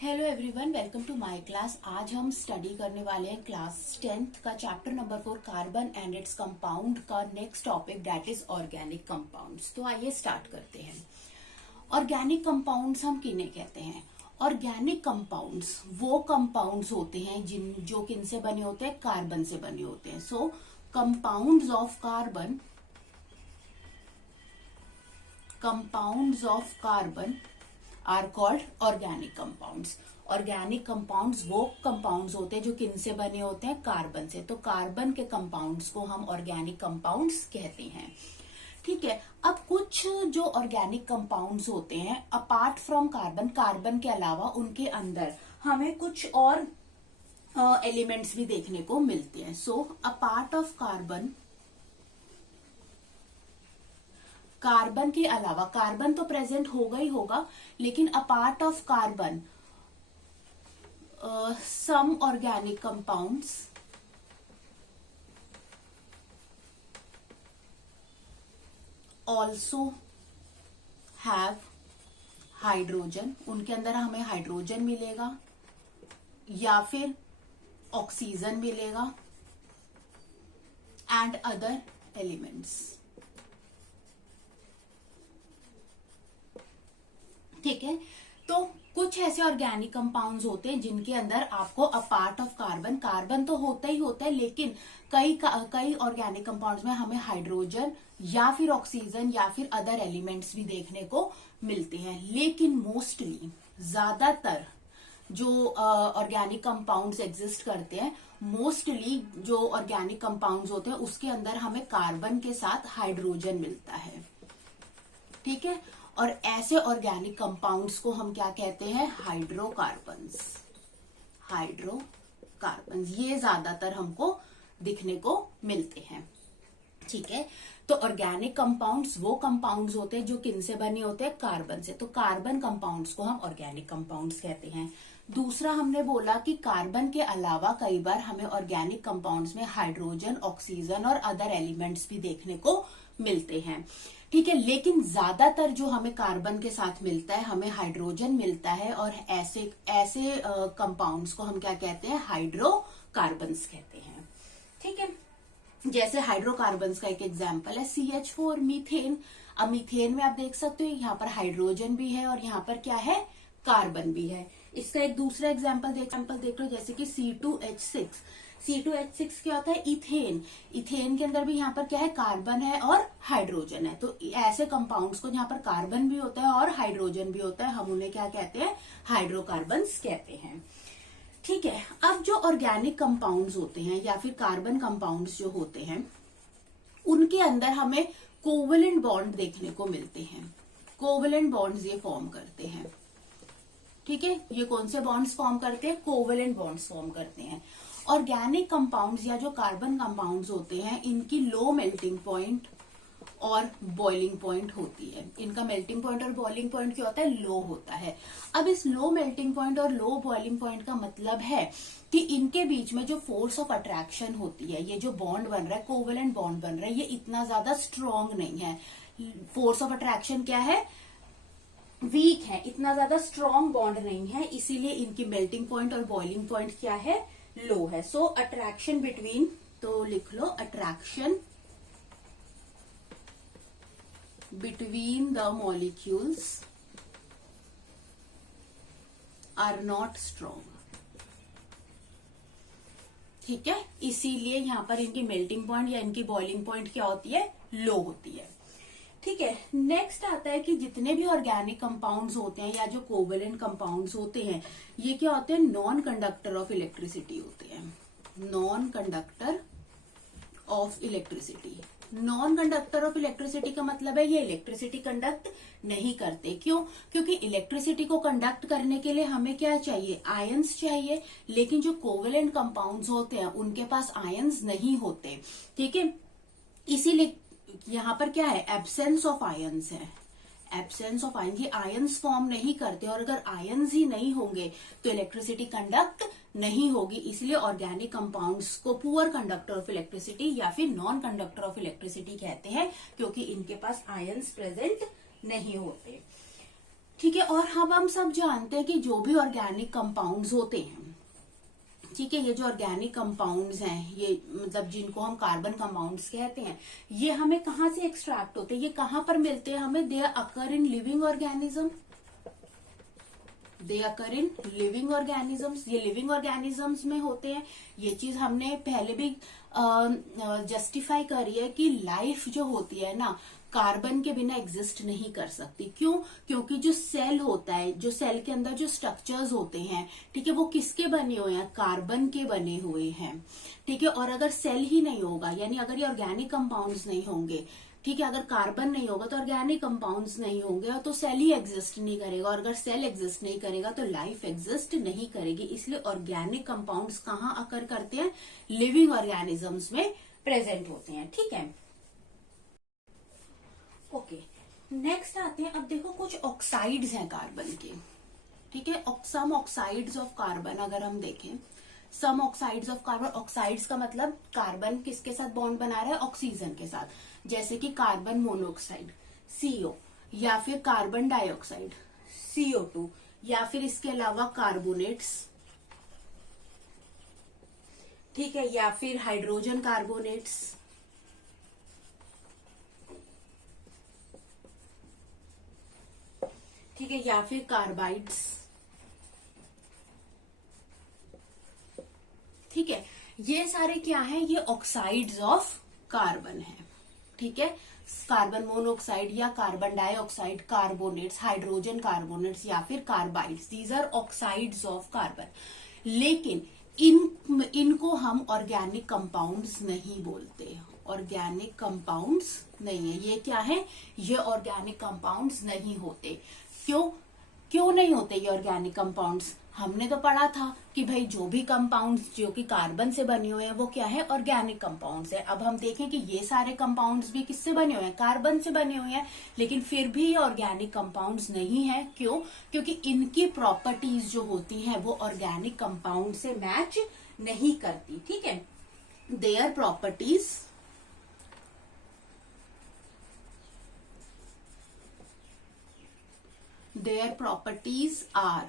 Hello everyone, welcome to my class. आज हम study करने वाले हैं क्लास 10th का chapter number 4 carbon and its compound का next topic that is organic compounds. तो आइए स्टार्ट करते हैं। ऑर्गेनिक कंपाउंड्स हम किन्हें कहते हैं? ऑर्गेनिक कंपाउंड्स वो कंपाउंड्स होते हैं जो किन से बने होते हैं? कार्बन से बने होते हैं। So compounds of carbon are called organic compounds. Organic compounds वो कंपाउंड्स होते हैं जो किन से बने होते हैं? कार्बन से। तो कार्बन के कंपाउंड्स को हम ऑर्गेनिक कंपाउंड्स कहते हैं। ठीक है। अब कुछ जो ऑर्गेनिक कंपाउंड्स होते हैं अपार्ट फ्रॉम कार्बन के अलावा उनके अंदर हमें कुछ और एलिमेंट्स भी देखने को मिलते हैं। सो अपार्ट ऑफ कार्बन के अलावा, कार्बन तो प्रेजेंट होगा ही होगा, लेकिन apart of carbon some organic compounds also have hydrogen. उनके अंदर हमें हाइड्रोजन मिलेगा या फिर ऑक्सीजन मिलेगा एंड अदर एलिमेंट्स। ठीक है। तो कुछ ऐसे ऑर्गेनिक कंपाउंड्स होते हैं जिनके अंदर आपको अपार्ट ऑफ कार्बन तो होता ही होता है, लेकिन कई ऑर्गेनिक कंपाउंड्स में हमें हाइड्रोजन या फिर ऑक्सीजन या फिर अदर एलिमेंट्स भी देखने को मिलते हैं। लेकिन मोस्टली ज्यादातर जो ऑर्गेनिक कंपाउंड्स एग्जिस्ट करते हैं, मोस्टली जो ऑर्गेनिक कंपाउंड्स होते हैं उसके अंदर हमें कार्बन के साथ हाइड्रोजन मिलता है। ठीक है। और ऐसे ऑर्गेनिक कंपाउंड्स को हम क्या कहते हैं? हाइड्रोकार्बन्स। ये ज्यादातर हमको दिखने को मिलते हैं। ठीक है। तो ऑर्गेनिक कंपाउंड्स वो कंपाउंड्स होते हैं जो किन से बने होते हैं? कार्बन से। तो कार्बन कंपाउंड्स को हम ऑर्गेनिक कंपाउंड्स कहते हैं। दूसरा हमने बोला कि कार्बन के अलावा कई बार हमें ऑर्गेनिक कंपाउंड्स में हाइड्रोजन, ऑक्सीजन और अदर एलिमेंट्स भी देखने को मिलते हैं। ठीक है। लेकिन ज्यादातर जो हमें कार्बन के साथ मिलता है, हमें हाइड्रोजन मिलता है, और ऐसे कंपाउंड्स को हम क्या कहते हैं? हाइड्रोकार्बन्स कहते हैं। ठीक है। जैसे हाइड्रोकार्बन्स का एक एग्जांपल है CH4, मीथेन। अब मीथेन में आप देख सकते हो यहाँ पर हाइड्रोजन भी है और यहाँ पर क्या है? कार्बन भी है। इसका एक दूसरा एग्जांपल देख लो, जैसे कि C2H6 क्या होता है? इथेन। इथेन के अंदर भी यहाँ पर क्या है? कार्बन है और हाइड्रोजन है। तो ऐसे कंपाउंड्स को जहाँ पर कार्बन भी होता है और हाइड्रोजन भी होता है, हम उन्हें क्या कहते हैं? हाइड्रोकार्बन्स कहते हैं। ठीक है। अब जो ऑर्गेनिक कंपाउंड्स होते हैं या फिर कार्बन कंपाउंड्स जो होते हैं, उनके अंदर हमें कोवेलेंट बॉन्ड देखने को मिलते हैं। कोवेलेंट बॉन्ड्स ये फॉर्म करते हैं। ठीक है। ये कौन से बॉन्ड्स फॉर्म करते हैं? कोवेलेंट बॉन्ड्स फॉर्म करते हैं। ऑर्गेनिक कंपाउंड्स या जो कार्बन कंपाउंड्स होते हैं, इनकी लो मेल्टिंग पॉइंट और बॉइलिंग पॉइंट होती है। इनका मेल्टिंग पॉइंट और बॉइलिंग पॉइंट क्या होता है? लो होता है। अब इस लो मेल्टिंग पॉइंट और लो बॉइलिंग पॉइंट का मतलब है कि इनके बीच में जो फोर्स ऑफ अट्रैक्शन होती है, ये जो बॉन्ड बन रहा है, कोवेलेंट बॉन्ड बन रहा है, ये इतना ज्यादा स्ट्रॉन्ग नहीं है। फोर्स ऑफ अट्रैक्शन क्या है? वीक है, इतना ज्यादा स्ट्रॉन्ग बॉन्ड नहीं है, इसीलिए इनकी मेल्टिंग पॉइंट और बॉइलिंग पॉइंट क्या है? लो है। सो अट्रैक्शन बिटवीन, तो लिख लो, attraction between the molecules are not strong. ठीक है। इसीलिए यहां पर इनकी मेल्टिंग पॉइंट या इनकी बॉइलिंग पॉइंट क्या होती है? लो होती है। ठीक है। नेक्स्ट आता है कि जितने भी ऑर्गेनिक कंपाउंड्स होते हैं या जो कोवेलेंट कंपाउंड्स होते हैं, ये क्या होते हैं? नॉन कंडक्टर ऑफ इलेक्ट्रिसिटी होते हैं। Non conductor of electricity. Non conductor of electricity का मतलब है ये इलेक्ट्रिसिटी कंडक्ट नहीं करते। क्यों? क्योंकि इलेक्ट्रिसिटी को कंडक्ट करने के लिए हमें क्या चाहिए? आयंस चाहिए। लेकिन जो कोवेलेंट कंपाउंड्स होते हैं उनके पास आयंस नहीं होते। ठीक है। इसीलिए यहां पर क्या है? एब्सेंस ऑफ आयंस है। एब्सेंस ऑफ आयंस, ये आयंस फॉर्म नहीं करते, और अगर आयंस ही नहीं होंगे तो इलेक्ट्रिसिटी कंडक्ट नहीं होगी। इसलिए ऑर्गेनिक कंपाउंड्स को पुअर कंडक्टर ऑफ इलेक्ट्रिसिटी या फिर नॉन कंडक्टर ऑफ इलेक्ट्रिसिटी कहते हैं, क्योंकि इनके पास आयंस प्रेजेंट नहीं होते। ठीक है। और हम सब जानते हैं कि जो भी ऑर्गेनिक कंपाउंड्स होते हैं, ठीक है, ये जो ऑर्गेनिक कंपाउंड्स हैं, ये मतलब जिनको हम कार्बन कंपाउंड्स कहते हैं, ये हमें कहाँ से एक्सट्रैक्ट होते हैं, ये कहाँ पर मिलते हैं हमें? They occur in living organism, they occur in living organisms, ये लिविंग ऑर्गेनिजम्स में होते हैं। ये चीज हमने पहले भी जस्टिफाई करी है कि लाइफ जो होती है ना, कार्बन के बिना एग्जिस्ट नहीं कर सकती। क्यों? क्योंकि जो सेल होता है, जो सेल के अंदर जो स्ट्रक्चर्स होते हैं, ठीक है, वो किसके बने हुए हैं? कार्बन के बने हुए हैं, ठीक है। और अगर सेल ही नहीं होगा, यानी अगर ये ऑर्गेनिक कंपाउंड्स नहीं होंगे, ठीक है, अगर कार्बन नहीं होगा तो ऑर्गेनिक कंपाउंड्स नहीं होंगे, तो सेल ही एग्जिस्ट नहीं करेगा, और अगर सेल एग्जिस्ट नहीं करेगा तो लाइफ एग्जिस्ट नहीं करेगी। इसलिए ऑर्गेनिक कंपाउंड्स कहाँ अकर करते हैं? लिविंग ऑर्गेनिजम्स में प्रेजेंट होते हैं, ठीक है। ओके, नेक्स्ट आते हैं। अब देखो कुछ ऑक्साइड्स हैं कार्बन के, ठीक है, सम ऑक्साइड्स ऑफ कार्बन अगर हम देखें, सम ऑक्साइड्स ऑफ कार्बन, ऑक्साइड्स का मतलब कार्बन किसके साथ बॉन्ड बना रहा है? ऑक्सीजन के साथ, जैसे कि कार्बन मोनोऑक्साइड CO, या फिर कार्बन डाइऑक्साइड CO2, या फिर इसके अलावा कार्बोनेट्स, ठीक है, या फिर हाइड्रोजन कार्बोनेट्स, ठीक है, या फिर कार्बाइड्स, ठीक है। ये सारे क्या हैं? ये ऑक्साइड्स ऑफ कार्बन है, ठीक है। कार्बन मोनोऑक्साइड या carbon dioxide, carbonates, hydrogen carbonates, या फिर carbides, these are oxides of carbon. लेकिन इनको हम ऑर्गेनिक कंपाउंड्स नहीं बोलते, ऑर्गेनिक कंपाउंड्स नहीं है। ये क्या है? ये ऑर्गेनिक कंपाउंड्स नहीं होते। क्यों नहीं होते ये ऑर्गेनिक कंपाउंड्स? हमने तो पढ़ा था कि भाई जो भी कंपाउंड्स जो कि कार्बन से बने हुए हैं वो क्या है? ऑर्गेनिक कंपाउंड्स है। अब हम देखें कि ये सारे कंपाउंड्स भी किससे बने हुए हैं? कार्बन से बने हुए हैं, लेकिन फिर भी ये ऑर्गेनिक कंपाउंड्स नहीं है। क्यों? क्योंकि इनकी प्रॉपर्टीज जो होती हैं वो ऑर्गेनिक कंपाउंड से मैच नहीं करती, ठीक है। Their properties are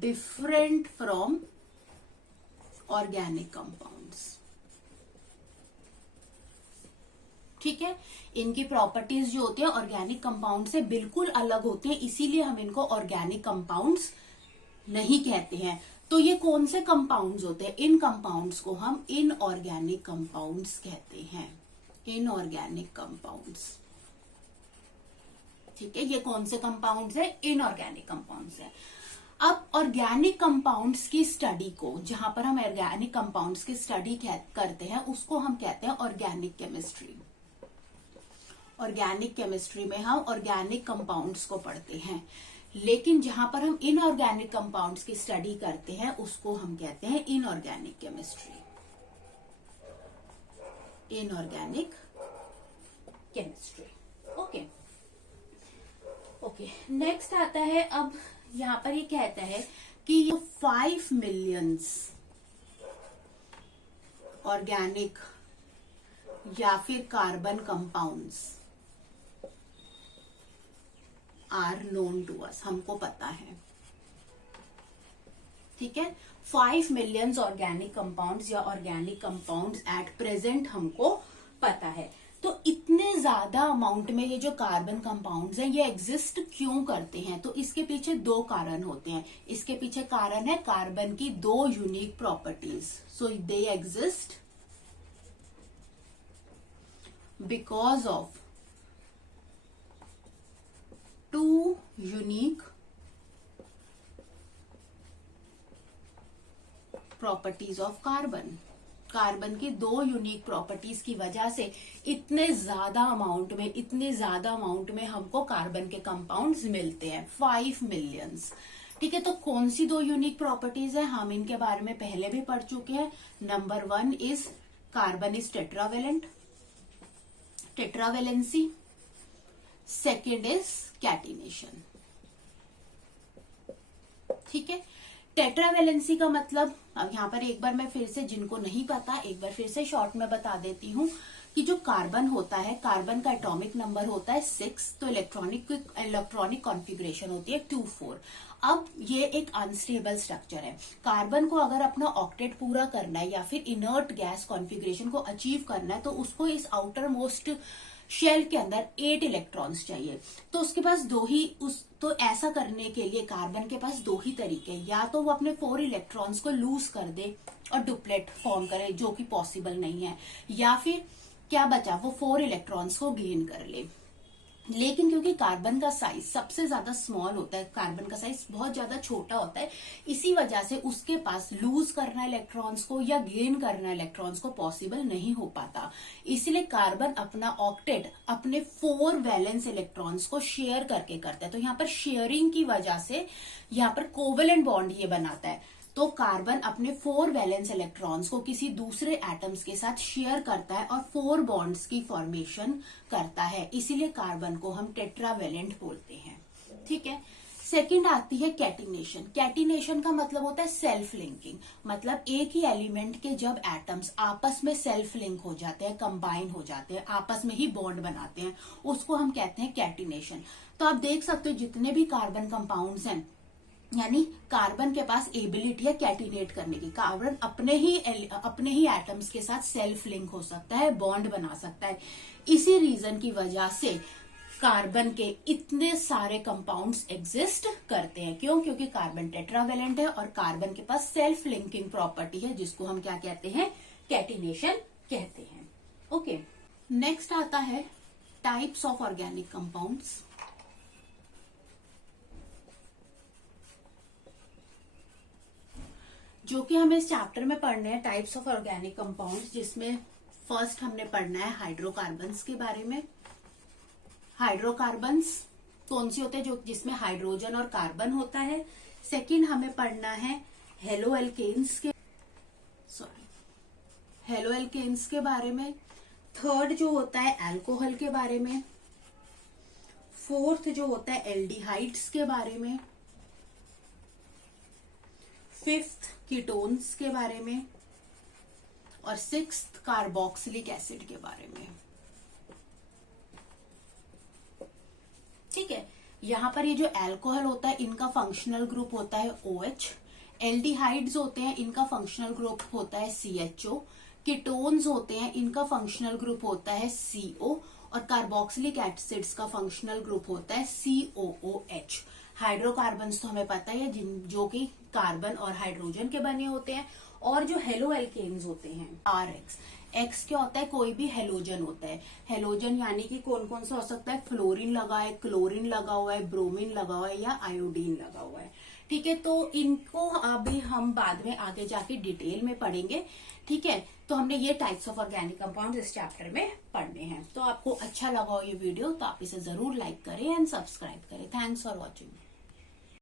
different from organic compounds, ठीक है। इनकी प्रॉपर्टीज जो होती है ऑर्गेनिक कंपाउंड से बिल्कुल अलग होती है, इसीलिए हम इनको ऑर्गेनिक कंपाउंड्स नहीं कहते हैं। तो ये कौन से कंपाउंड्स होते हैं? इन कंपाउंड्स को हम इनऑर्गेनिक कंपाउंड्स कहते हैं, इनऑर्गेनिक कंपाउंड्स, ठीक है। ये कौन से कंपाउंड्स है? इनऑर्गेनिक कंपाउंड्स है। अब ऑर्गेनिक कंपाउंड्स की स्टडी को, जहां पर हम ऑर्गेनिक कंपाउंड्स की स्टडी करते हैं, उसको हम कहते हैं ऑर्गेनिक केमिस्ट्री। ऑर्गेनिक केमिस्ट्री में हम ऑर्गेनिक कंपाउंड्स को पढ़ते हैं, लेकिन जहां पर हम इनऑर्गेनिक कंपाउंड्स की स्टडी करते हैं उसको हम कहते हैं inorganic chemistry, inorganic chemistry. Okay okay, next आता है। अब यहां पर ये कहता है कि ये 5 मिलियंस ऑर्गेनिक या फिर carbon compounds are known to us, हमको पता है, ठीक है। 5 मिलियंस ऑर्गेनिक कंपाउंड्स या ऑर्गेनिक कंपाउंड्स एट प्रेजेंट हमको पता है। तो इतने ज्यादा अमाउंट में ये जो कार्बन कंपाउंड्स हैं ये एग्जिस्ट क्यों करते हैं? तो इसके पीछे 2 कारण होते हैं। इसके पीछे कारण है कार्बन की 2 unique properties. So they exist because of 2 unique properties of carbon. Carbon की 2 यूनिक प्रॉपर्टीज की वजह से इतने ज्यादा अमाउंट में हमको कार्बन के कंपाउंड्स मिलते हैं, 5 मिलियंस, ठीक है। तो कौन सी 2 यूनिक प्रॉपर्टीज है? हम इनके बारे में पहले भी पढ़ चुके हैं। Number 1 is carbon is tetravalent, tetravalency. Second is catenation, ठीक है। टेट्रावेलेंसी का मतलब, अब यहां पर एक बार मैं फिर से, जिनको नहीं पता एक बार फिर से शॉर्ट में बता देती हूं। कि जो कार्बन होता है, कार्बन का एटॉमिक नंबर होता है 6, तो इलेक्ट्रॉनिक कॉन्फ़िगरेशन होती है 2,4। अब ये एक अनस्टेबल स्ट्रक्चर है। कार्बन को अगर अपना ऑक्टेट पूरा करना है या फिर इनर्ट गैस कॉन्फ़िगरेशन को अचीव करना है, तो उसको इस आउटर मोस्ट शेल के अंदर 8 इलेक्ट्रॉन्स चाहिए। तो उसके पास तो ऐसा करने के लिए कार्बन के पास 2 ही तरीके हैं, या तो वो अपने 4 इलेक्ट्रॉन्स को लूज कर दे और डुप्लेट फॉर्म करे, जो कि पॉसिबल नहीं है, या फिर क्या बचा, वो 4 इलेक्ट्रॉन्स को गेन कर ले। लेकिन क्योंकि कार्बन का साइज सबसे ज्यादा स्मॉल होता है, कार्बन का साइज बहुत ज्यादा छोटा होता है, इसी वजह से उसके पास लूज करना इलेक्ट्रॉन्स को या गेन करना इलेक्ट्रॉन्स को पॉसिबल नहीं हो पाता। इसलिए कार्बन अपना ऑक्टेट अपने 4 वैलेंस इलेक्ट्रॉन्स को शेयर करके करता है। तो यहाँ पर शेयरिंग की वजह से यहाँ पर कोवेलेंट बॉन्ड ये बनाता है। तो कार्बन अपने 4 वैलेंस इलेक्ट्रॉन्स को किसी दूसरे एटम्स के साथ शेयर करता है और 4 बॉन्ड्स की फॉर्मेशन करता है, इसीलिए कार्बन को हम टेट्रावेलेंट बोलते हैं। ठीक है। सेकंड आती है कैटिनेशन। कैटिनेशन का मतलब होता है सेल्फ लिंकिंग, मतलब एक ही एलिमेंट के जब एटम्स आपस में सेल्फ लिंक हो जाते हैं, कंबाइन हो जाते हैं, आपस में ही बॉन्ड बनाते हैं, उसको हम कहते हैं कैटिनेशन। तो आप देख सकते हो जितने भी कार्बन कंपाउंड्स हैं, यानी कार्बन के पास एबिलिटी है कैटिनेट करने की। कार्बन अपने ही एटम्स के साथ सेल्फ लिंक हो सकता है, बॉन्ड बना सकता है। इसी रीजन की वजह से कार्बन के इतने सारे कंपाउंड्स एग्जिस्ट करते हैं। क्यों? क्योंकि कार्बन टेट्रावेलेंट है और कार्बन के पास सेल्फ लिंकिंग प्रॉपर्टी है, जिसको हम क्या कहते हैं, कैटिनेशन कहते हैं। ओके, नेक्स्ट आता है टाइप्स ऑफ ऑर्गेनिक कंपाउंड्स। जो कि हमें इस चैप्टर में पढ़ने हैं, टाइप्स ऑफ ऑर्गेनिक कंपाउंड्स, जिसमें फर्स्ट हमने पढ़ना है हाइड्रोकार्बन्स के बारे में। हाइड्रोकार्बन्स कौन सी होते हैं? जो जिसमें हाइड्रोजन और कार्बन होता है। सेकंड हमें पढ़ना है हेलोएल्केन्स के बारे में। थर्ड जो होता है अल्कोहल के बारे में। फोर्थ जो होता है एल्डिहाइड्स के बारे में। फिफ्थ कीटोन्स के बारे में। और सिक्स्थ कार्बोक्सिलिक एसिड के बारे में। ठीक है। यहां पर ये जो अल्कोहल होता है, इनका फंक्शनल ग्रुप होता है OH। एल्डिहाइड्स होते हैं, इनका फंक्शनल ग्रुप होता है CHO। कीटोन्स होते हैं, इनका फंक्शनल ग्रुप होता है CO। और कार्बोक्सिलिक एसिड्स का फंक्शनल ग्रुप होता है COOH। हाइड्रोकार्बन्स तो हमें पता है जो कि कार्बन और हाइड्रोजन के बने होते हैं। और जो हेलोएल्केन्स होते हैं RX। एक्स क्या होता है? कोई भी हेलोजन होता है। हेलोजन यानी कि कौन कौन सा हो सकता है? फ्लोरीन लगा है, क्लोरीन लगा हुआ है, ब्रोमीन लगा हुआ है या आयोडीन लगा हुआ है। ठीक है। तो इनको अभी हम बाद में आगे जाके डिटेल में पढ़ेंगे। ठीक है। तो हमने ये टाइप्स ऑफ ऑर्गेनिक कंपाउंड्स इस चैप्टर में पढ़ने हैं। तो आपको अच्छा लगा हो ये वीडियो तो आप इसे जरूर लाइक करें एंड सब्सक्राइब करें। Thanks for watching.